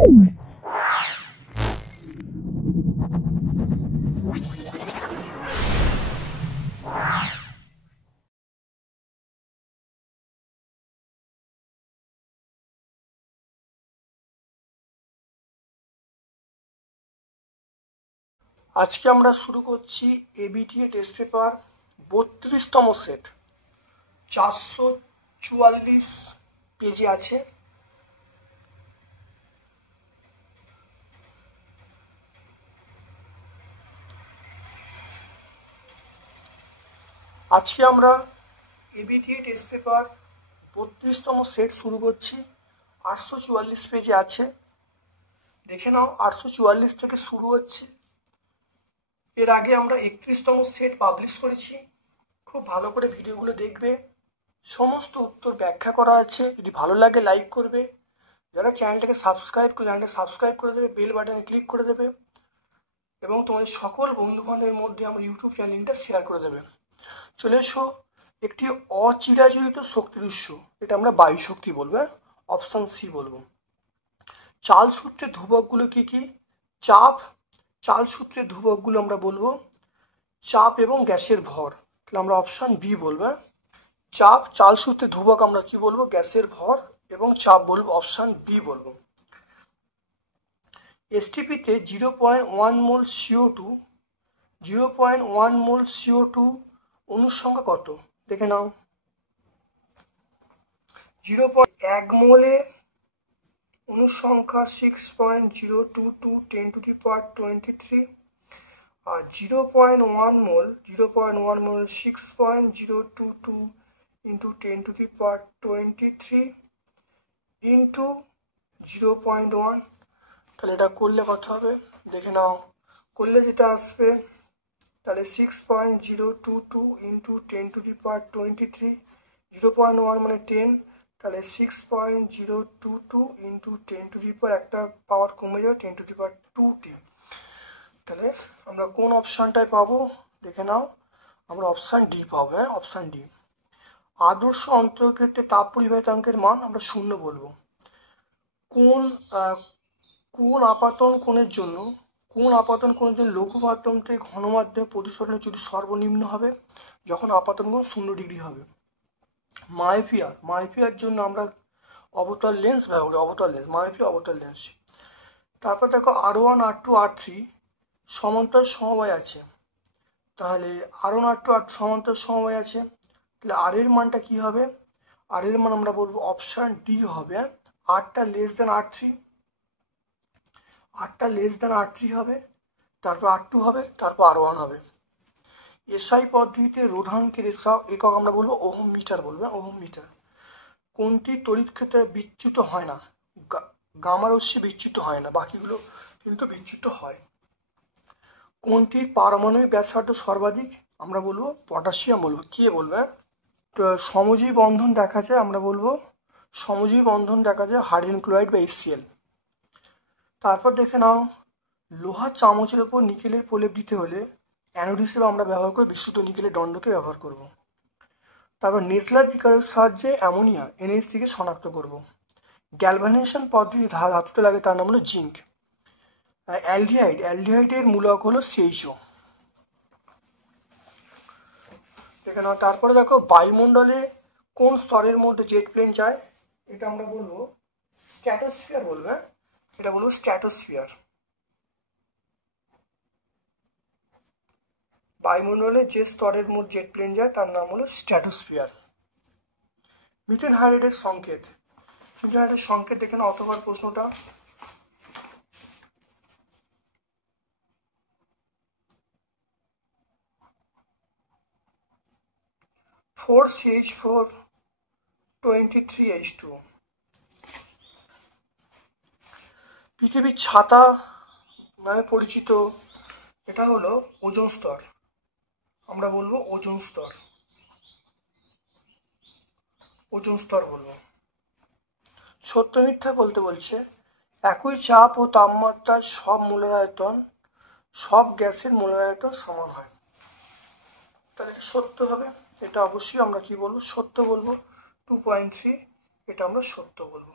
আজকে আমরা শুরু করছি এবিটিএ টেস্ট পেপার 32তম সেট। 444 পেজে আছে। আজকে আমরা এবিটিএ টেস্ট পেপার 32তম সেট শুরু করছি। 844 পেজে আছে, দেখে নাও। 844 থেকে শুরু হচ্ছে। এর আগে আমরা 31তম সেট পাবলিশ করেছি। খুব ভালো করে ভিডিওগুলো দেখবে, সমস্ত উত্তর ব্যাখ্যা করা আছে। যদি ভালো লাগে লাইক করবে, যারা চ্যানেলটাকে সাবস্ক্রাইব করে দেবে, বেল বাটনে ক্লিক করে দেবে এবং তোমাদের সকল বন্ধুবান্ধবের মধ্যে আমার ইউটিউব চ্যানেলটা শেয়ার করে দেবে। চলে এসো, একটি অচিরাচরিত শক্তির উৎস, এটা আমরা বায়ু শক্তি বলবো, অপশান সি বলবো। চাল সূত্রের ধ্রুবকগুলো কি কি? চাপ, চাল সূত্রের ধ্রুবকগুলো আমরা বলবো চাপ এবং গ্যাসের ভর, তাহলে আমরা অপশান বি বলবো। চাপ, চাল সূত্রের ধ্রুবক আমরা কি বলবো? গ্যাসের ভর এবং চাপ বলবো, অপশান বি বলবো। এসটিপিতে 0.1 মোল CO2, 0.1 মোল CO2 অণুর সংখ্যা কত? দেখে নাও। 0.1 মোলে অণুর সংখ্যা 6.022 10⁻23, আর 0.1 মোল 6.022 ইন্টু 10⁻23 ইন্টু 0.1, তাহলে এটা করলে কত হবে? দেখে নাও। করলে যেটা আসবে, তাহলে 6.022 ইন্টু 10⁻23, 0.1 মানে 10, তাহলে 6.022 ইন্টু 10⁻, একটা পাওয়ার কমে যাবে, 10⁻2t। তাহলে আমরা কোন অপশানটায় পাবো? দেখে নাও, আমরা অপশান ডি পাবো। Option D. আদর্শ অন্তরক্ষেত্রে তাপ পরিবাহিতাঙ্কের মান আমরা 0 বলবো। কোন আপাতন কোণের জন্য লঘু মাধ্যম থেকে ঘন মাধ্যমে প্রতিসরণের চ্যুতি সর্বনিম্ন হবে? যখন আপাতন কোণ 0 ডিগ্রি হবে। মাইপিয়ার জন্য আমরা অবতল লেন্স ব্যবহার করি, অবতল লেন্স। তারপর দেখো R1 R2 R3 সমান্তরাল সমবায় আছে, তাহলে R1 R2 R3 সমান্তরাল সমবায় আছে, তাহলে আর এর মানটা কি হবে? আর এর মান আমরা বলবো অপশান ডি হবে। আরটা লেস দেন R3 হবে, তারপর R2 হবে, তারপর R1 হবে। এসআই পদ্ধতিতে রোধাঙ্কের একক আমরা বলবো ওহম মিটার বলবো, ওহম মিটার। কোনটি তড়িৎ ক্ষেত্রে বিচ্যুত হয় না? গামা রশ্মি বিচ্যুত হয় না, বাকিগুলো কিন্তু বিচ্যুত হয়। কোনটির পারমাণবিক ব্যাসার্ধ সর্বাধিক? আমরা বলবো পটাশিয়াম বলবো। কে বলবে? সমজীবী বন্ধন দেখা যায়, আমরা বলবো সমজীবী বন্ধন দেখা যায় হাইড্রোজেন ক্লোরাইড বা HCl। তারপর দেখে নাও, লোহার চামচের ওপর নিকেলের প্রলেপ দিতে হলে অ্যানোড হিসেবে আমরা ব্যবহার করে বিশুদ্ধ নিকেলের দণ্ডকে ব্যবহার করব। তারপর নেসলার বিকারের সাহায্যে অ্যামোনিয়া NH থেকে শনাক্ত করব। গ্যালভানাইজেশন পদ্ধতি ধাতুতে লাগে, তার নাম হলো জিঙ্ক। অ্যালডিহাইডের মূলক হলো CHO। দেখে নাও। তারপরে দেখো, বায়ুমণ্ডলে কোন স্তরের মধ্যে জেট প্লেন যায়? এটা আমরা বলবো স্ট্র্যাটোস্ফিয়ার বলবো। এটা বলবো স্ট্র্যাটোস্ফিয়ার। বায়ুমণ্ডলে যে স্তরের মধ্যে জেট প্লেন যায় তার নাম হলো স্ট্র্যাটোস্ফিয়ার। মিথেন হাইড্রেটের সংকেত, দেখে নাও অতবার প্রশ্নটা। CH4 23H2। পৃথিবীর ছাতা নামে পরিচিত এটা হলো ওজোন স্তর, আমরা বলবো ওজোন স্তর বলবো। সত্য মিথ্যা বলতে বলছে, একই চাপ ও তাপমাত্রার সব গ্যাসের মোলার আয়তন সমান হয়, তাহলে এটা সত্য হবে। এটা অবশ্যই আমরা কি বলবো? সত্য বলবো। 2.3, এটা আমরা সত্য বলবো।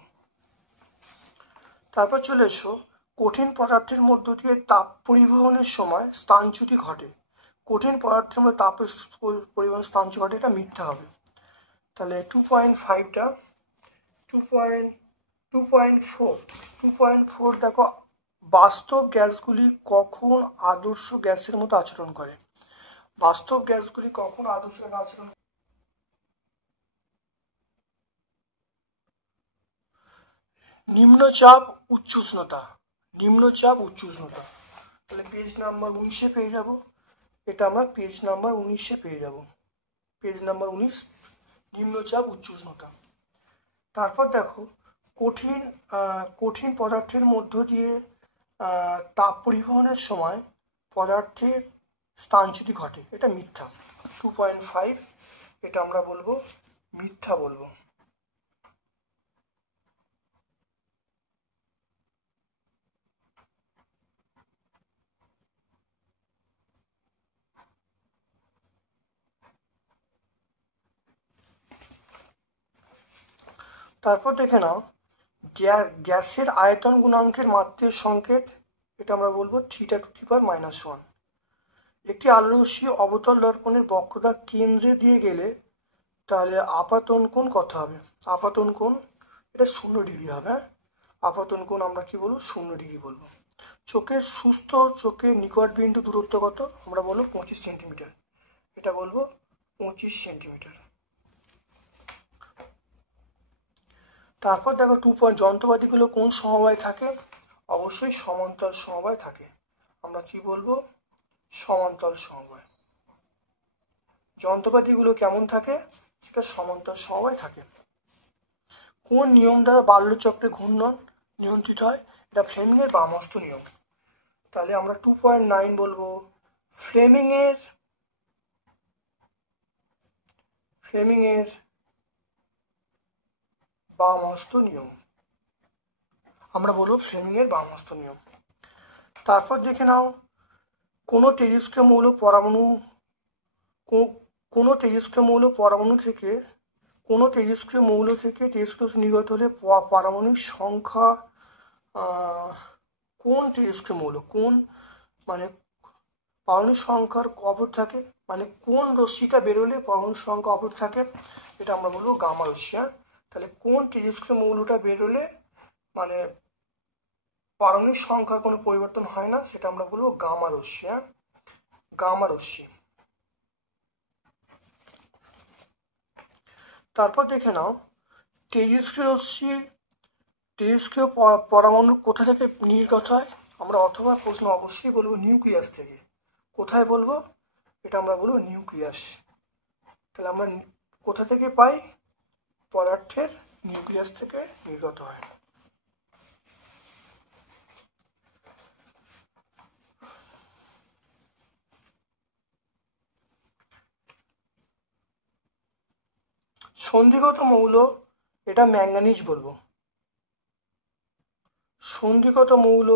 তারপর চলে এসো, কঠিন পদার্থের মধ্য দিয়ে তাপ পরিবহনের সময় স্থানচ্যুতি ঘটে। কঠিন পদার্থের মধ্যে তাপ পরিবহন স্থানচ্যুতি ঘটে, এটা মিথ্যা হবে। তাহলে 2.5টা 2.4 দেখো, বাস্তব গ্যাসগুলি কখন আদর্শ গ্যাসের মতো আচরণ করে? বাস্তব গ্যাসগুলি কখন আদর্শ গ্যাস আচরণ? নিম্নচাপ উচ্চ উষ্ণতা, নিম্নচাপ উচ্চ উষ্ণতা। তাহলে পেজ নাম্বার 19-এ পেয়ে যাব, এটা আমরা পেজ নাম্বার 19-এ পেয়ে যাব, পেজ নাম্বার 19, নিম্নচাপ উচ্চ উষ্ণতা। তারপর দেখো, কঠিন পদার্থের মধ্য দিয়ে তাপ পরিবহনের সময় পদার্থের স্থানচ্যুতি ঘটে, এটা মিথ্যা। 2.5 এটা আমরা বলবো মিথ্যা বলবো। তারপর দেখে নাও, গ্যাসের আয়তন গুণাঙ্কের মাত্রের সংকেত, এটা আমরা বলবো θ⁻⁻1। একটি আলোরশ্মি অবতল দর্পণের বক্রতা কেন্দ্রে দিয়ে গেলে তাহলে আপাতন কোণ কত হবে? আপাতন কোণ এটা 0 ডিগ্রি হবে। আপাতন কোণ আমরা কি বলবো? 0 ডিগ্রি বলবো। সুস্থ চোখের নিকট বিন্দু দূরত্ব কত? আমরা বলবো 25 সেন্টিমিটার, এটা বলবো 25 সেন্টিমিটার। তারপর দেখো, যন্ত্রপাতিগুলো কোন সমবায় থাকে? অবশ্যই সমান্তরাল সমবায় থাকে, আমরা কি বলবো? সমান্তরাল সমবায়। যন্ত্রপাতিগুলো কেমন থাকে? সেটা সমান্তরাল সমবায় থাকে। কোন নিয়ম দ্বারা বাল্যচক্রে ঘূর্ণন নিয়ন্ত্রিত হয়? এটা ফ্লেমিংয়ের বামহস্ত নিয়ম। তাহলে আমরা 2.9 বলবো ফ্লেমিংয়ের বামহস্ত নিয়ম, আমরা বলবো ফ্লেমিংয়ের বামহস্ত নিয়ম। তারপর দেখে নাও, কোনো তেজস্ক্রিয় মৌল পরমাণু থেকে তেজস্ক্রিয় নির্গত হলে পারমাণবিক সংখ্যা, কোন তেজস্ক্রিয় মৌল, কোন মানে পারমাণবিক সংখ্যার অপর থাকে, মানে কোন রশ্মিটা বেরোলে পারমাণবিক সংখ্যা অপর থাকে, এটা আমরা বলবো গামা রশ্মি। তাহলে কোন তেজস্ক্রিয় মৌলটা বেরোলে মানে পারমাণবিক সংখ্যার কোনো পরিবর্তন হয় না, সেটা আমরা বলবো গামা রশ্মি। গামা রশ্মি। তারপর দেখে নাও, তেজস্ক্রিয় পরমাণু কোথা থেকে নির্গত হয়? আমরা অথবা প্রশ্ন অবশ্যই বলবো নিউক্লিয়াস থেকে। কোথায় বলবো? এটা আমরা বলবো নিউক্লিয়াস। তাহলে আমরা কোথা থেকে পাই? পদার্থের নিউক্লিয়াস থেকে নির্গত হয়। সন্ধিগত মৌল, এটা ম্যাঙ্গানিজ বলবো। সন্ধিগত মৌল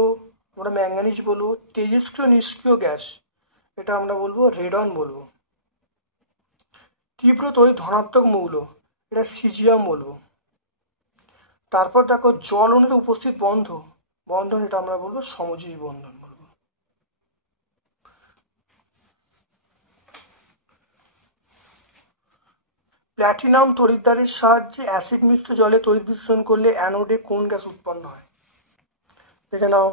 আমরা ম্যাঙ্গানিজ বলবো। তেজস্ক্রিয় নিষ্ক্রিয় গ্যাস, এটা আমরা বলবো রেডন বলবো। তীব্র তড়িৎ ধনাত্মক মৌল, এটা সিজিয়াম বলবো। তারপর দেখো, জল অণুতে উপস্থিত বন্ধন, এটা আমরা বলবো সমজীবী বন্ধন বলবো। প্ল্যাটিনাম তড়িৎদ্বারের সাহায্যে অ্যাসিড মিশ্র জলে তড়িৎ বিশ্লেষণ করলে অ্যানোডে কোন গ্যাস উৎপন্ন হয়? দেখে নাও,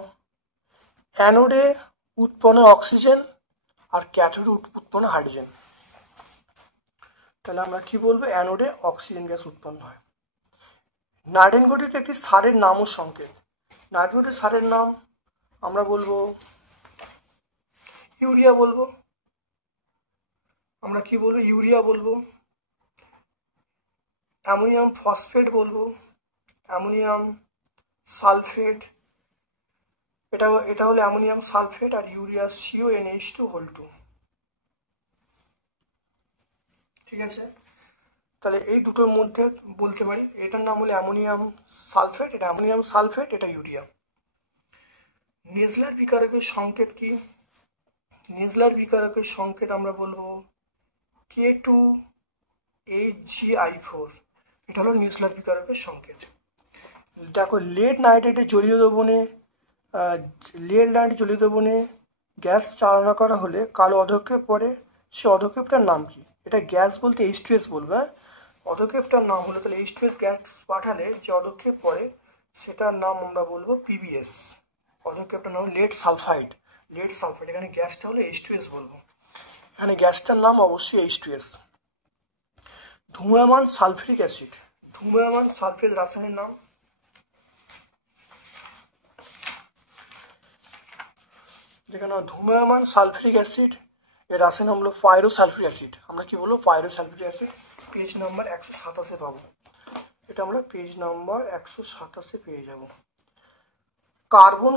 অ্যানোডে উৎপন্ন অক্সিজেন আর ক্যাথোডে উৎপন্ন হাইড্রোজেন। তাহলে আমরা কি বলবো? অ্যানোডে অক্সিজেন গ্যাস উৎপন্ন হয়। নাইট্রোজেন ঘটিত একটি সারের নাম ও সংকেত। নাইট্রোজেন ঘটিত সারের নাম আমরা বলবো ইউরিয়া বলবো। আমরা কি বলবো? ইউরিয়া বলবো। অ্যামোনিয়াম ফসফেট বলবো, অ্যামোনিয়াম সালফেট, এটা হলো অ্যামোনিয়াম সালফেট, আর ইউরিয়া CONH2 ঠিক আছে। তাহলে এই দুটোর মধ্যে বলতে পারি, এটার নাম হলো অ্যামোনিয়াম সালফেট, এটা অ্যামোনিয়াম সালফেট, এটা ইউরিয়া। নেজলার বিকারকের সংকেত কি? নেজলার বিকারকের সংকেত আমরা বলবো K2HgI4, এটা হলো নেজলার বিকারকের সংকেত। দেখো লেড নাইট্রেটে জলীয় দ্রবণে লেড নাইট্রেট জলীয় দ্রবণে গ্যাস চালনা করা হলে কালো অধক্ষেপ পড়ে, সে অধক্ষেপটার নাম কি? এটা গ্যাস বলতে H2S বলবে, হ্যাঁ। অধক্ষেপটার নাম হলো, তাহলে H2S গ্যাস পাঠালে যে অধক্ষেপ পড়ে সেটার নাম আমরা বলবো PBS। অধক্ষেপটার নাম লেড সালফাইড। এখানে গ্যাসটা হলো H2S বলবো, এখানে গ্যাসটার নাম অবশ্যই H2S। ধূম্রমান সালফিউরিক অ্যাসিড রাসায়নিক নাম। যেখানে ধূম্রমান সালফিউরিক অ্যাসিড এর রাসায়নিক নাম হলো পাইরোসালফিউরিক অ্যাসিড। আমরা কি বলবো? পাইরোসালফিউরিক অ্যাসিড। পেজ নাম্বার 127 পাবো, এটা আমরা পেজ নাম্বার 127 পেয়ে যাব। কার্বন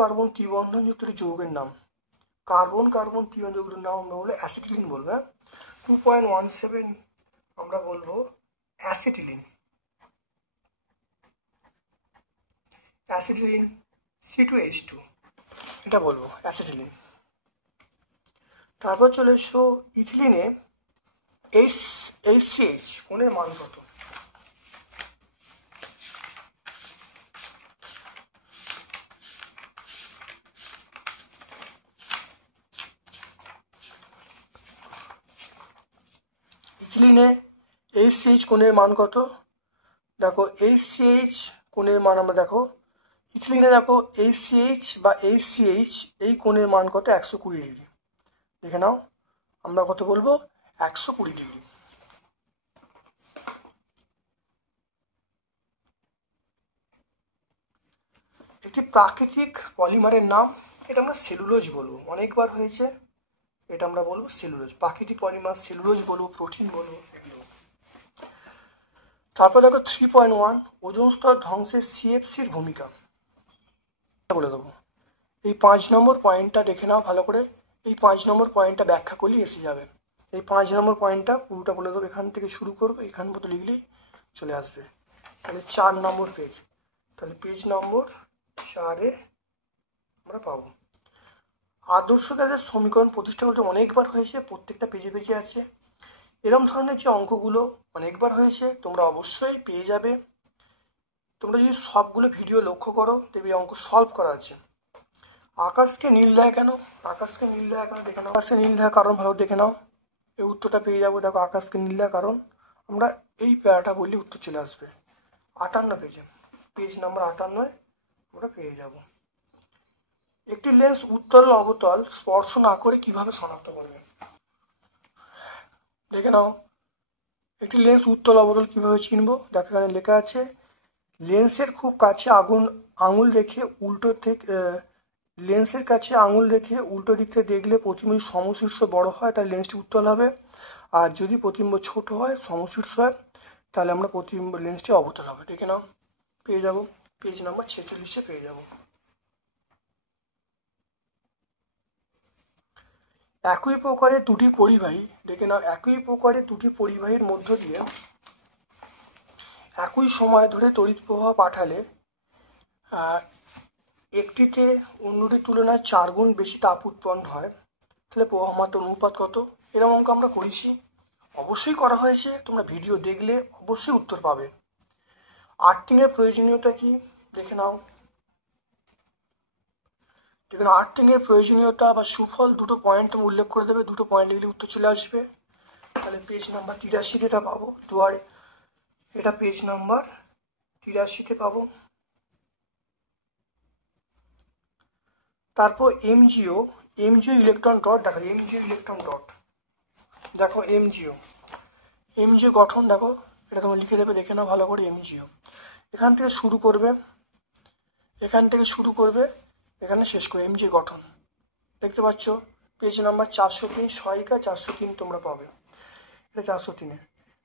কার্বন ত্রিবন্ধনযুক্ত যৌগের নাম। কার্বন ত্রিবন্ধন যৌগের নাম আমরা বলবো অ্যাসিটিলিন বলবো, হ্যাঁ। 2.17 আমরা বলবো অ্যাসিটিলিন। C2H2 এটা বলবো অ্যাসিটিলিন। তারপর চলে এসো ইথিলিনে HCH কোণের মান কত? ইথিলিনে HCH কোণের মান কত? দেখো HCH কোণের মান আমরা দেখো ইথিলিনে দেখো HCH বা HCH এই কোণের মান কত? 120 ডিগ্রি। দেখে নাও, আমরা কত বলবো? 120 ডিগ্রি। একটি প্রাকৃতিক পলিমারের নাম, এটা আমরা সেলুলোজ বলবো, অনেকবার হয়েছে, এটা আমরা বলবো সেলুলোজ। প্রাকৃতিক পলিমার সেলুলোজ বলবো, প্রোটিন বলবো, এগুলো। তারপর দেখো 3.1 ওজোন স্তর ধ্বংসে CFCর ভূমিকা বলে দেবো। এই 5 নম্বর পয়েন্টটা দেখে নাও ভালো করে, এই 5 নম্বর পয়েন্টটা ব্যাখ্যা করলেই এসে যাবে। এই 5 নম্বর পয়েন্টটা পুরোটা বলে দেবো, এখান থেকে শুরু করবো, এখান মতো লিখলেই চলে আসবে। তাহলে 4 নম্বর পেজ, তাহলে পেজ নম্বর 4-এ আমরা পাবো। আদর্শ গ্যাসের সমীকরণ প্রতিষ্ঠা করতে অনেকবার হয়েছে, প্রত্যেকটা পেজে পেজে আছে। এরকম ধরনের যে অঙ্কগুলো অনেকবার হয়েছে তোমরা অবশ্যই পেয়ে যাবে। তোমরা যদি সবগুলো ভিডিও লক্ষ্য করো দেখবে অঙ্ক সলভ করা আছে। আকাশকে নীল দেয় কেন? দেখে নাও। আকাশকে নীল দেওয়ার কারণ ভালো দেখে নাও, এই উত্তরটা পেয়ে যাবো। দেখো আকাশকে নীল দেওয়ার কারণ আমরা এই প্যারাটা বললে উত্তর চলে আসবে। 58 পেজে, পেজ নাম্বার 58 আমরা পেয়ে যাব। একটি লেন্স উত্তল অবতল স্পর্শ না করে কিভাবে শনাক্ত করবে? দেখে নাও, একটি লেন্স উত্তল অবতল কিভাবে চিনবো? দেখো এখানে লেখা আছে, লেন্সের খুব কাছে আঙুল রেখে উল্টো দিক থেকে দেখলে প্রতিবিম্ব সমশীর্ষ বড় হয়, তাহলে লেন্সটি উত্তল হবে। আর যদি প্রতিবিম্ব ছোট হয়, সমশীর্ষ হয়, তাহলে আমরা প্রতিবিম্ব লেন্সটি অবতল হবে। দেখে নাও, পেয়ে যাব, পেজ নাম্বার 46-এ পেয়ে যাব। একই প্রকারে দুটি পরিবাহী, দেখে নাও, একই প্রকারে দুটি পরিবাহীর মধ্য দিয়ে একই সময় ধরে তড়িৎ প্রবাহ পাঠালে একটিতে অন্যটির তুলনায় 4 গুণ বেশি তাপ উৎপন্ন হয়, তাহলে প্রবাহ মাত্রার অনুপাত কত? এরকম অঙ্ক আমরা করেছি, অবশ্যই করা হয়েছে, তোমরা ভিডিও দেখলে অবশ্যই উত্তর পাবে। আর্থিংয়ের প্রয়োজনীয়তা কি? দেখে নাও, আর্থিংয়ের প্রয়োজনীয়তা বা সুফল দুটো পয়েন্ট তুমি উল্লেখ করে দেবে, দুটো পয়েন্ট লিখলে উত্তর চলে আসবে। তাহলে পেজ নাম্বার 83 এটা পাবো, দুয়ারে এটা পেজ নাম্বার 83-তে পাবো। তারপর এমজিও ইলেকট্রন ডট দেখো, এমজিও গঠন দেখো, এটা তোমরা লিখে দেবে, দেখে নাও ভালো করে। এমজিও এখান থেকে শুরু করবে, এখানে শেষ করে এমজিও গঠন দেখতে পাচ্ছ, পেজ নাম্বার 403, সহায়িকা 403 তোমরা পাবে, এটা 403-এ।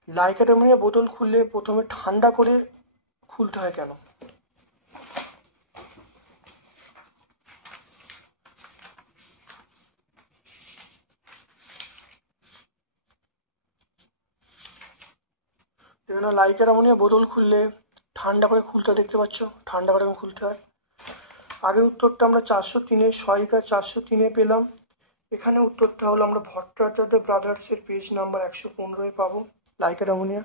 লাইকার অ্যামোনিয়া বোতল খুললে প্রথমে ঠান্ডা করে খুলতে হয় কেন? দেখুন, লাইকার অ্যামোনিয়া বোতল খুললে ঠান্ডা করে খুলতে হয়, দেখতে পাচ্ছ, ঠান্ডা করে খুলতে হয়। আগের উত্তরটা আমরা 403-এ, সহায়িকা 403-এ পেলাম। এখানে উত্তরটা হলো আমরা ভট্টাচার্য ব্রাদার্সের পেজ নাম্বার 115-এ পাবো, লাইকার অ্যামোনিয়া।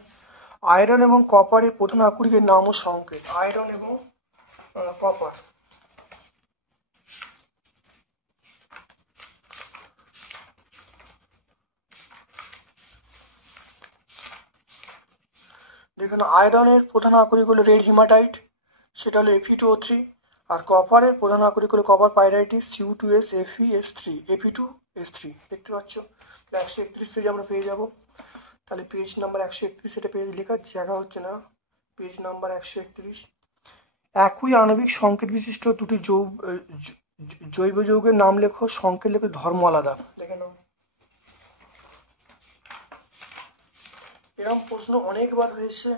আয়রন এবং কপারের প্রধান আকরিকের নাম ও সংকেত। আয়রন এবং কপার। দেখুন, আয়রনের প্রধান আকরিক হলো রেড হিমাটাইট, সেটা হলো Fe2O3। আর কপারের প্রধান আকরিক হলো copper pyrites, Cu2S Fe2S3 Fe2S3। দেখতে পাচ্ছ? 131 পেজ আমরা পেয়ে যাব। তাহলে পেজ নাম্বার 131, এটা পেজ লেখার জায়গা হচ্ছে না, পেজ নাম্বার 131। একই আণবিক সংকেত বিশিষ্ট দুটি জৈব যৌগের নাম লেখো, সংকেত লেখো, ধর্ম আলাদা। দেখে নাও, এরকম প্রশ্ন অনেকবার হয়েছে।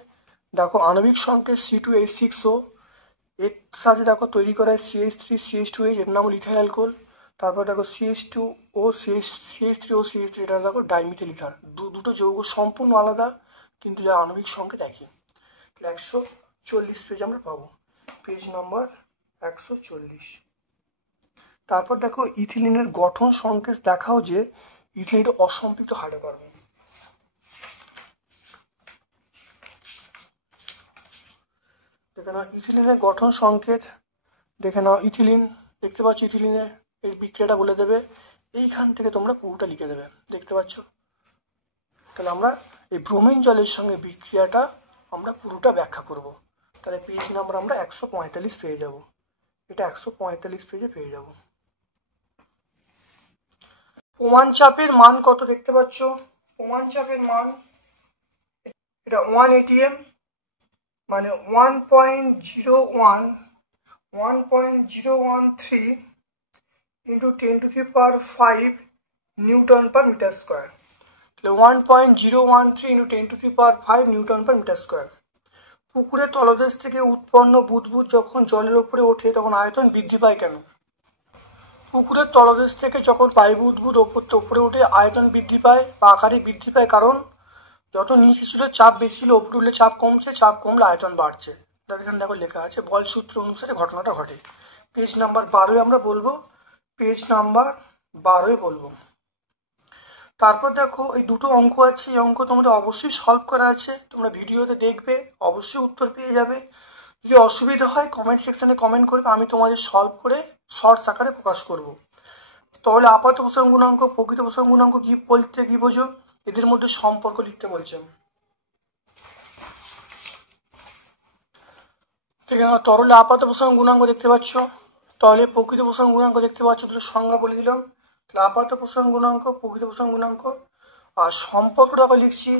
দেখো, আণবিক সংকেত C2H6O, এর সাথে দেখো তৈরি করা হয় CH3CH2H, এর নাম লিথাইল অ্যালকোহল। তারপর দেখো CH2O CH3O CH3, এটা দেখো ডাইমিথাইল ইথার। দুটো যৌগ সম্পূর্ণ আলাদা, কিন্তু যার আণবিক সংকেত একই। 140 পেজ আমরা পাবো, পেজ নাম্বার 140। তারপর দেখো, ইথিলিনের গঠন সংকেত দেখাও যে ইথিলিন অসম্পৃক্ত হাইড্রোকার্বন। দেখে নাও ইথিলিনের গঠন সংকেত, দেখে নাও ইথিলিন, দেখতে পাচ্ছ ইথিলিনের এর বিক্রিয়াটা বলে দেবে, এইখান থেকে তোমরা পুরোটা লিখে দেবে। দেখতে পাচ্ছ? তাহলে আমরা এই ব্রোমিন জলের সঙ্গে বিক্রিয়াটা আমরা পুরোটা ব্যাখ্যা করব। তাহলে পেজ নাম্বার আমরা 145 পেয়ে যাব, এটা 145 পেজে পেয়ে যাব। প্রমাণ চাপের মান কত দেখতে পাচ্ছ? প্রমাণ চাপের মান এটা 1 atm, মানে 1.013 into 10⁵ newton per metre square. তাহলে 1.013 into 10⁵ newton per metre square. পুকুরের তলদেশ থেকে উৎপন্ন বুদবুদ যখন জলের ওপরে ওঠে তখন আয়তন বৃদ্ধি পায় কেন? পুকুরের তলদেশ থেকে যখন বায়ু বুদবুদ ওপরে উঠে আয়তন বৃদ্ধি পায় বা আকারে বৃদ্ধি পায়, কারণ যত নিচে ছিল চাপ বেশি ছিল, ওপরে উঠলে চাপ কমছে, চাপ কমলে আয়তন বাড়ছে। এখানে দেখো লেখা আছে, বল সূত্র অনুসারে ঘটনাটা ঘটে। পেজ নাম্বার 12 আমরা বলবো, পেজ নাম্বার 12 বলবো। তারপর দেখো, এই দুটো অঙ্ক আছে, এই অঙ্ক তোমাদের অবশ্যই সলভ করা আছে, তোমরা ভিডিওতে দেখবে, অবশ্যই উত্তর পেয়ে যাবে। যদি অসুবিধা হয় কমেন্ট সেকশনে কমেন্ট করবে, আমি তোমাদের সলভ করে শর্টস আকারে প্রকাশ করব। তাহলে আপাত প্রসারণ গুণাঙ্ক, প্রকৃত প্রসারণ গুণাঙ্ক কি বলতে কি বোঝো? এদের মধ্যে সম্পর্ক লিখতে বলছে। এখানে তরলে আপাত প্রসারণ গুণাঙ্ক দেখতে পাচ্ছ, তরলে প্রকৃত প্রসারণ গুণাঙ্ক দেখতে পাচ্ছ, দুটো সংজ্ঞা বলে দিলাম। তাহলে আপাত প্রসারণ গুণাঙ্ক, প্রকৃত প্রসারণ গুণাঙ্ক, আর সম্পর্কটাকে লিখছি।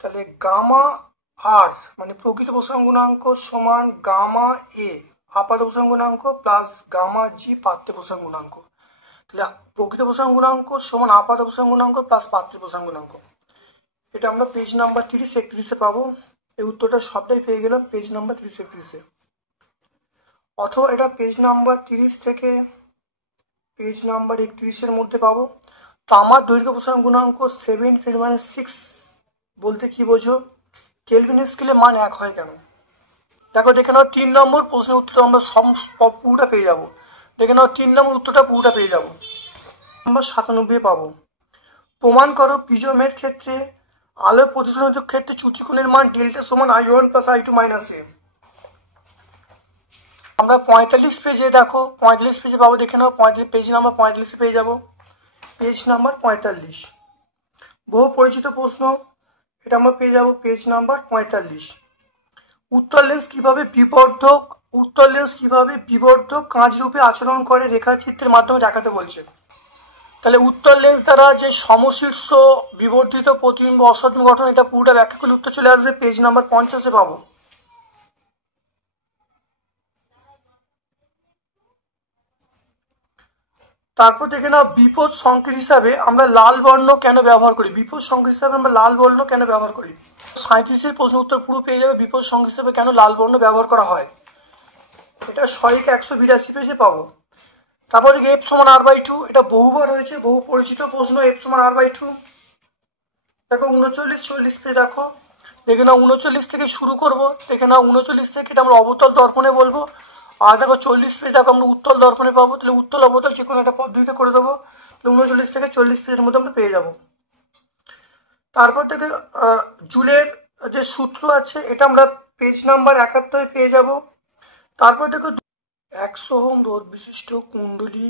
তাহলে গামা আর মানে প্রকৃত প্রসারণ গুণাঙ্ক সমান গামা এ আপাত প্রসারণ গুণাঙ্ক প্লাস গামা জি পাত্র প্রসারণ গুণাঙ্ক। তাহলে প্রকৃত প্রসারণ গুণাঙ্ক সমান আপাত প্রসারণ গুণাঙ্ক প্লাস পাত্র প্রসারণ গুণাঙ্ক। এটা আমরা পেজ নাম্বার 30-31 পাবো। এই উত্তরটা সবটাই পেয়ে গেলাম পেজ নাম্বার 30-31। অথবা এটা পেজ নাম্বার 30 থেকে পেজ নাম্বার 31 মধ্যে পাবো। তামার দৈর্ঘ্য প্রসারণ গুণাঙ্ক 7×10⁻⁶ বলতে কি বোঝো? কেলভিন স্কেলে মান 1 হয় কেন? দেখো, দেখে নাও 3 নম্বর প্রশ্নের উত্তর আমরা পুরোটা পেয়ে যাবো। দেখে নাও 3 নম্বর উত্তরটা পুরোটা পেয়ে যাবো। নম্বর 97 পাবো। প্রমাণ করো প্রিজমের ক্ষেত্রে আলোর প্রতিসরণের ক্ষেত্রে চ্যুতিকোণের মান ডেল্টা সমান I1 + I2 - A। আমরা 45 পেজে দেখো, 45 পেজে পাবো, দেখে নাও 45 পেজ নাম্বার 45 পেয়ে যাবো, পেজ নাম্বার 45। বহু পরিচিত প্রশ্ন, এটা আমরা পেয়ে যাবো পেজ নাম্বার 45। উত্তর লেন্স কিভাবে বিবর্ধক কাঁচ রূপে আচরণ করে রেখাচিত্রের মাধ্যমে দেখাতে বলছে। তাহলে উত্তর লেন্স দ্বারা যে সমশীর্ষ বিবর্ধিত প্রতিবিম্ব অসৎ গঠন, এটা পুরোটা ব্যাখ্যা করলে উত্তর চলে আসবে পেজ নাম্বার 50 পাবো। তারপর দেখে নাও বিপদ সংকেত হিসাবে আমরা লাল বর্ণ কেন ব্যবহার করি। বিপদ সংকেত হিসাবে আমরা লাল বর্ণ কেন ব্যবহার করি? 37 প্রশ্ন উত্তর পুরো পেয়ে যাবে, বিপদ সংকেত হিসাবে কেন লাল বর্ণ ব্যবহার করা হয়। এটা 182 পেজে পাবো। তারপর দেখি F সমান R/2, এটা বহুবার হয়েছে, বহু পরিচিত প্রশ্ন। F সমান R/2 দেখো 39-40 পেজ দেখো, দেখে নাও 39 থেকে শুরু করব। দেখে নাও 39 থেকে এটা আমরা অবতল দর্পণে বলবো। আর দেখো 40 পেজ দেখো আমরা উত্তল দর্পণে পাবো। তাহলে উত্তল অবতল যে কোনো একটা পদ্ধতিতে করে দেবো। 39 থেকে 40 পেজের মধ্যে আমরা পেয়ে যাব। তারপর থেকে জুলের যে সূত্র আছে এটা আমরা পেজ নাম্বার 71 পেয়ে যাব। তারপর দেখো 100 ওহম রোধ বিশিষ্ট কুণ্ডলী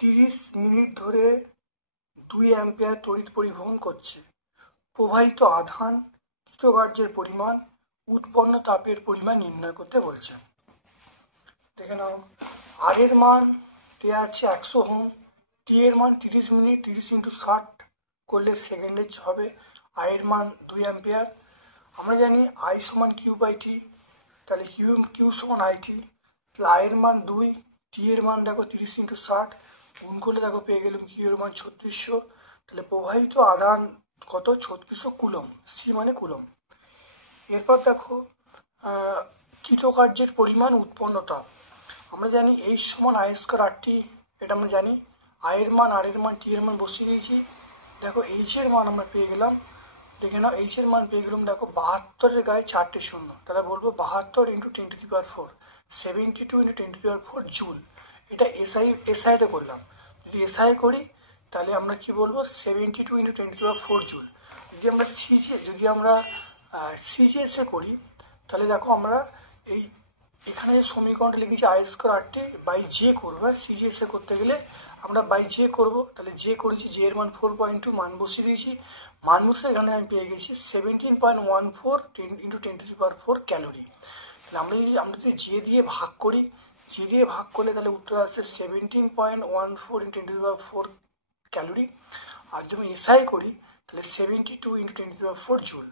30 মিনিট ধরে 2 অ্যাম্পিয়ার তড়িৎ পরিবহন করছে। প্রবাহিত আধান, কৃতকার্যের পরিমাণ, উৎপন্ন তাপের পরিমাণ নির্ণয় করতে বলছে। দেখে নাও, আর এর মান দেওয়া আছে 100 ওহম, টি এর মান 30 মিনিট, 30 × 60 করলে সেকেন্ডে হবে, আই এর মান 2 অ্যাম্পিয়ার। আমরা জানি আই সমান কিউ বাই টি, তাহলে কিউ সমান আই টি, তাহলে আই এর মান 2, টি এর মান দেখো 30 × 60 গুণ করলে দেখো পেয়ে গেলাম কিউ এর মান 3600। তাহলে প্রবাহিত আধান কত? 3600 কুলম, সি মানে কুলম। এরপর দেখো কৃতকার্যের পরিমাণ, উৎপন্ন তাপ। আমরা জানি এইচ সমান আই স্কোয়ার আর টি, এটা আমরা জানি। আয়ের মান, আর এর মান, টি এর মান বসিয়ে দিয়েছি। দেখো এইচ এর মান আমরা পেয়ে গেলাম, দেখে নাও এইচ এর মান পেয়ে গেলাম দেখো 72-এর গায়ে 4টে শূন্য, তাহলে বলবো 72 × 10⁴, 72 × 10⁴ জুল। এটা এসআইতে করলাম। যদি এসআই করি তাহলে আমরা কি বলবো 72 × 10⁴ জুল। যদি আমরা সিজিএসে করি তাহলে দেখো আমরা এখানে যে সমীকরণটা লিখেছি I square R T by J করবো, আর সিজিএসে করতে গেলে আমরা বাই জে করবো। তাহলে জে করেছি, জে এর মান 4.2, মান বসিয়ে দিয়েছি। মান বসে এখানে আমি পেয়ে গেছি 17.14 10 × 10⁴ ক্যালোরি। তাহলে আমরা যদি জে দিয়ে ভাগ করি, জে দিয়ে ভাগ করলে তাহলে উত্তর আসছে 17.14 × 10⁴ ক্যালোরি। আর যদি আমি এসআই করি তাহলে 72 × 10⁴ জুল।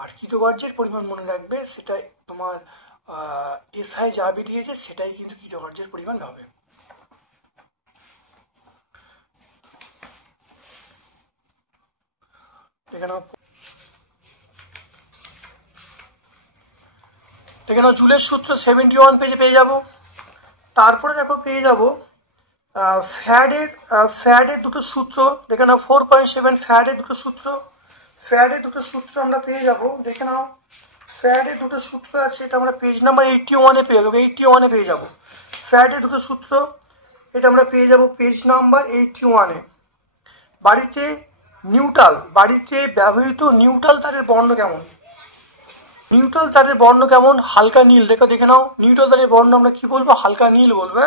আর কৃতকার্যের পরিমাণ মনে রাখবে, সেটা তোমার এসআই যা বেরিয়েছে সেটাই কিন্তু কৃতকার্যের পরিমাণ হবে। দেখে নাও জুলের সূত্র 71 পেজে পেয়ে যাব। তারপরে দেখো পেয়ে যাব ফ্যাডের দুটো সূত্র। দেখে নাও 4.7 ফ্যাডের দুটো সূত্র আমরা পেয়ে যাব। দেখে নাও ফ্যাডের দুটো সূত্র আছে, এটা আমরা পেজ নাম্বার 81-এ পেয়ে যাবো, 81-এ পেয়ে যাব। ফ্যাডের দুটো সূত্র এটা আমরা পেয়ে যাব পেজ নাম্বার 81-এ। বাড়িতে ব্যবহৃত নিউট্রাল তারের বর্ণ কেমন? নিউট্রাল তারের বর্ণ কেমন? হালকা নীল। দেখে নাও নিউট্রাল তারের বর্ণ আমরা কি বলবো? হালকা নীল বলবো।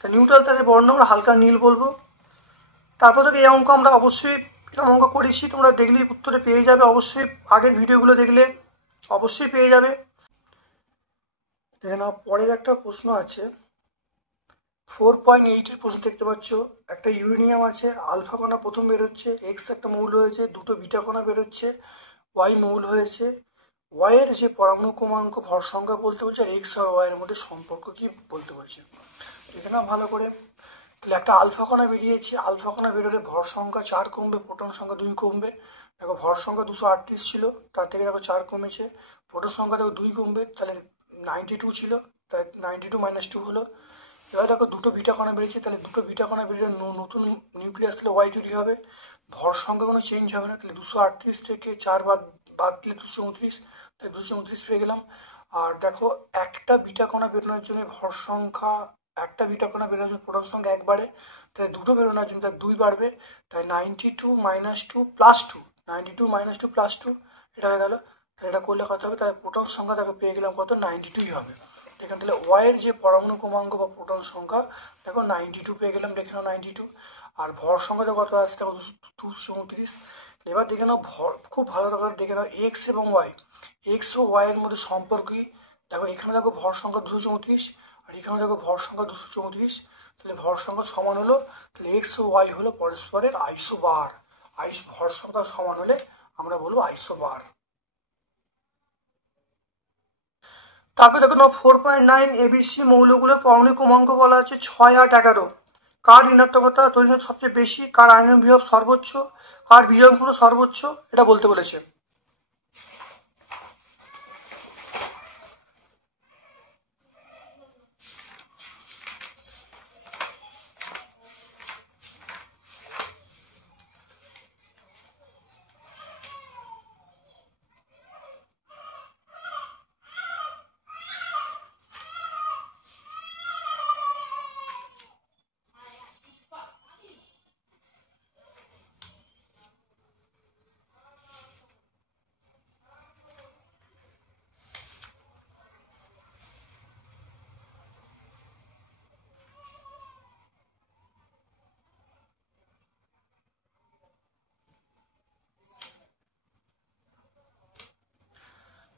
তা নিউট্রাল তারের বর্ণ আমরা হালকা নীল বলবো। তারপর থেকে এই অঙ্ক আমরা অবশ্যই এরকম অঙ্ক করেছি, তোমরা দেখলেই উত্তরে পেয়ে যাবে, অবশ্যই আগের ভিডিওগুলো দেখলে অবশ্যই পেয়ে যাবে। দেখে নাও পরের একটা প্রশ্ন আছে 4.8-এর প্রশ্ন দেখতে পাচ্ছ। একটা ইউরেনিয়াম আছে, আলফা কণা প্রথম বেরোচ্ছে, এক্স একটা মৌল হয়েছে, দুটো বিটা কণা বেরোচ্ছে, ওয়াই মৌল হয়েছে। ওয়াইয়ের যে পরমাণু ক্রমাঙ্ক ভর সংখ্যা বলতে বলছে, আর এক্স আর ওয়াইয়ের মধ্যে সম্পর্ক কি বলতে বলছে। এখানে ভালো করে, তাহলে একটা আলফা কণা বেরিয়েছে, আলফা কণা বেরোলে ভর সংখ্যা 4 কমবে, প্রোটন সংখ্যা 2 কমবে। দেখো ভর সংখ্যা 238 ছিল, তার থেকে দেখো 4 কমেছে, প্রোটন সংখ্যা দেখো 2 কমবে, তাহলে 92 ছিল, তাই 92 - 2 হলো। এবার দেখো দুটো বিটা কণা বেরিয়েছে, তাহলে দুটো বিটা কণা বেরিয়ে নতুন নিউক্লিয়াস তাহলে ওয়াই তৈরি হবে। ভর সংখ্যা কোনো চেঞ্জ হবে না, তাহলে 238 থেকে 4 বাদ দিলে 229, তাই 229 পেয়ে গেলাম। আর দেখো একটা বিটা কণা বেরোনোর জন্য ভর সংখ্যা, একটা বিটা কণা বেরোনোর জন্য প্রোটন সংখ্যা 1 বাড়ে, তাই দুটো বেরোনোর জন্য তাই 2 বাড়বে, তাই 92 - 2 + 2, 92 - 2 + 2 এটা হয়ে গেল। তাহলে এটা করলে কত হবে? তাহলে প্রোটন সংখ্যা দেখো পেয়ে গেলাম কত? 92ই হবে। দেখেন তাহলে ওয়াইয়ের যে পরমাণু ক্রমাঙ্ক বা প্রোটন সংখ্যা দেখো 92 পেয়ে গেলাম, দেখে নাও 92। আর ভর সংখ্যাটা কত আসছে দেখো 234। এবার দেখে নাও ভর, খুব ভালো করে দেখে নাও এক্স এবং ওয়াই, এক্স ও ওয়াইয়ের মধ্যে সম্পর্ক কি। দেখো এখানে দেখো ভর সংখ্যা 234, আর এখানে দেখো ভর সংখ্যা 234, তাহলে ভর সংখ্যা সমান হলো, তাহলে এক্স ও ওয়াই হলো পরস্পরের আইসোবার। ভর সংখ্যা সমান হলে আমরা বলবো আইসোবার। তারপরে দেখো 4.9 এবিসি মৌলগুলো পরমাণু ক্রমাঙ্ক বলা আছে 6, 8, 11। কার ঋণাত্মকতা তৈরি সবচেয়ে বেশি, কার আয়নন বিভব সর্বোচ্চ, কার বিজন কোণ সর্বোচ্চ, এটা বলতে বলেছে।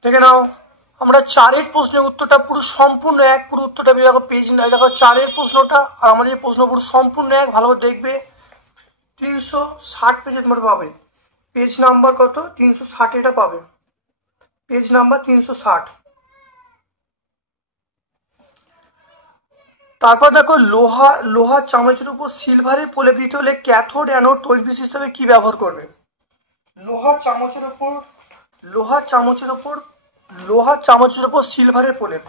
দেখে নাও, আমরা 4-এর প্রশ্নের উত্তরটা পুরো সম্পূর্ণ এক, পুরো উত্তরটা দেখো পেজ দেখো 4-এর প্রশ্নটা, আর আমাদের প্রশ্ন পুরো সম্পূর্ণ এক, ভালো করে দেখবে। 360 পেজের মধ্যে পাবে, পেজ নাম্বার কত 360, এটা পাবে পেজ নাম্বার 360। তারপর দেখো লোহার চামচের উপর সিলভারে প্রলেপ দিতে হলে ক্যাথোড অ্যানোড তৈজবিজ হিসাবে কি ব্যবহার করবে? লোহার চামচের উপর সিলভারের প্রলেপ,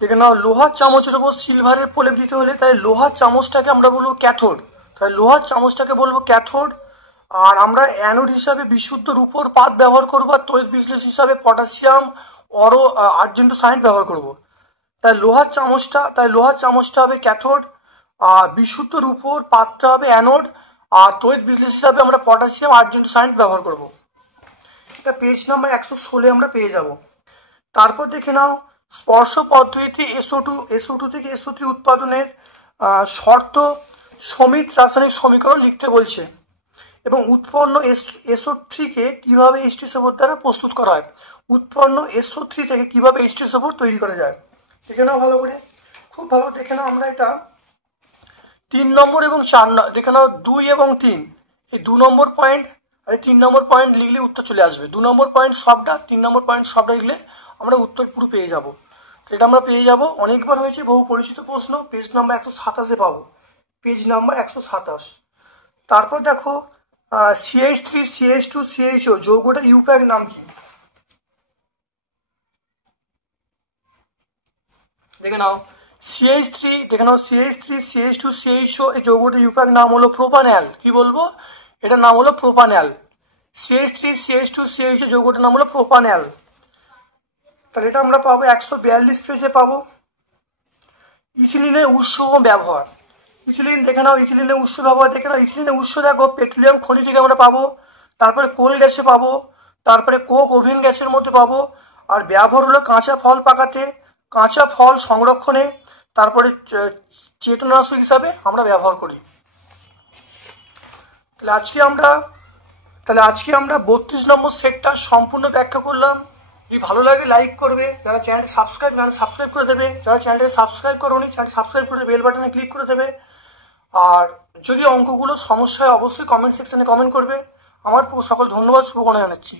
দেখে নাও, লোহার চামচের উপর সিলভারের প্রলেপ দিতে হলে তাই লোহার চামচটাকে আমরা বলবো ক্যাথোড, তাই লোহার চামচটাকে বলবো ক্যাথোড। আর আমরা অ্যানোড হিসাবে বিশুদ্ধ রূপোর পাত ব্যবহার করবো, আর তড়িৎ বিশ্লেষ হিসাবে পটাশিয়াম আর্জেন্টোসায়ানাইড ব্যবহার করব। তাই লোহার চামচটা হবে ক্যাথোড, আর বিশুদ্ধ রূপোর পাতটা হবে অ্যানোড, আর তড়িৎ বিশ্লেষ হিসাবে আমরা পটাশিয়াম আর্জেন্টোসায়ানাইড ব্যবহার করব। এটা পেজ নাম্বার 116 আমরা পেয়ে যাব। তারপর দেখে নাও, স্পর্শ পদ্ধতিতে SO2 থেকে SO3 উৎপাদনের শর্ত সমিত রাসায়নিক সমীকরণ লিখতে বলছে, এবং উৎপন্ন SO3-কে কীভাবে H2SO4 দ্বারা প্রস্তুত করা হয়। উৎপন্ন SO3 থেকে কীভাবে H2SO4 তৈরি করা যায় দেখে নাও ভালো করে, খুব ভালো দেখে নাও। আমরা এটা 3 নম্বর এবং 4 দেখে নাও, 2 এবং 3, এই 2 নম্বর পয়েন্ট আর 3 নম্বর পয়েন্ট লিখলে উত্তর চলে আসবে। 2 নম্বর পয়েন্ট সবটা, 3 নম্বর পয়েন্ট সবটা লিখলে আমরা উত্তর পুরো পেয়ে যাব। এটা আমরা পেয়ে যাব, অনেকবার হয়েছে, বহু পরিচিত প্রশ্ন, পেজ নাম্বার 127-এ পাবো, পেজ নাম্বার 127। তারপর দেখো, CH3 CH2 CHO যৌগটার ইউপ্যাক নাম কি? দেখে নাও, CH3 CH2 CHO এই যৌগটার ইউপ্যাক নাম হলো প্রোপানল। কি বলবো? এটার নাম হলো প্রোপানল। CH3 CH2 CHO যৌগটার নাম হলো প্রোপানল। তাহলে এটা আমরা পাবো 142 পেজে পাবো। ইথিলিনের উৎস ও ব্যবহার, ইথিলিন দেখে নাও, ইথিলিনের উৎস ব্যবহার দেখে নাও। ইথিলিনের উৎস দেখো পেট্রোলিয়াম খনি থেকে আমরা পাবো, তারপরে কোল গ্যাসে পাবো, তারপরে কোক ওভেন গ্যাসের মধ্যে পাবো। আর ব্যবহার হলো কাঁচা ফল পাকাতে, কাঁচা ফল সংরক্ষণে, তারপরে চেতনানাশক হিসাবে আমরা ব্যবহার করি। তাহলে আজকে আমরা 32 নম্বর সেটটা সম্পূর্ণ ব্যাখ্যা করলাম। যদি ভালো লাগে লাইক করবে, যারা চ্যানেল সাবস্ক্রাইব করে দেবে, যারা চ্যানেলটাকে সাবস্ক্রাইব করোনি চ্যানেল সাবস্ক্রাইব করে বেল বাটনে ক্লিক করে দেবে। আর যদি অঙ্কগুলো সমস্যা হয় অবশ্যই কমেন্ট সেকশনে কমেন্ট করবে। আমার সকল ধন্যবাদ, শুভকামনা জানাচ্ছি।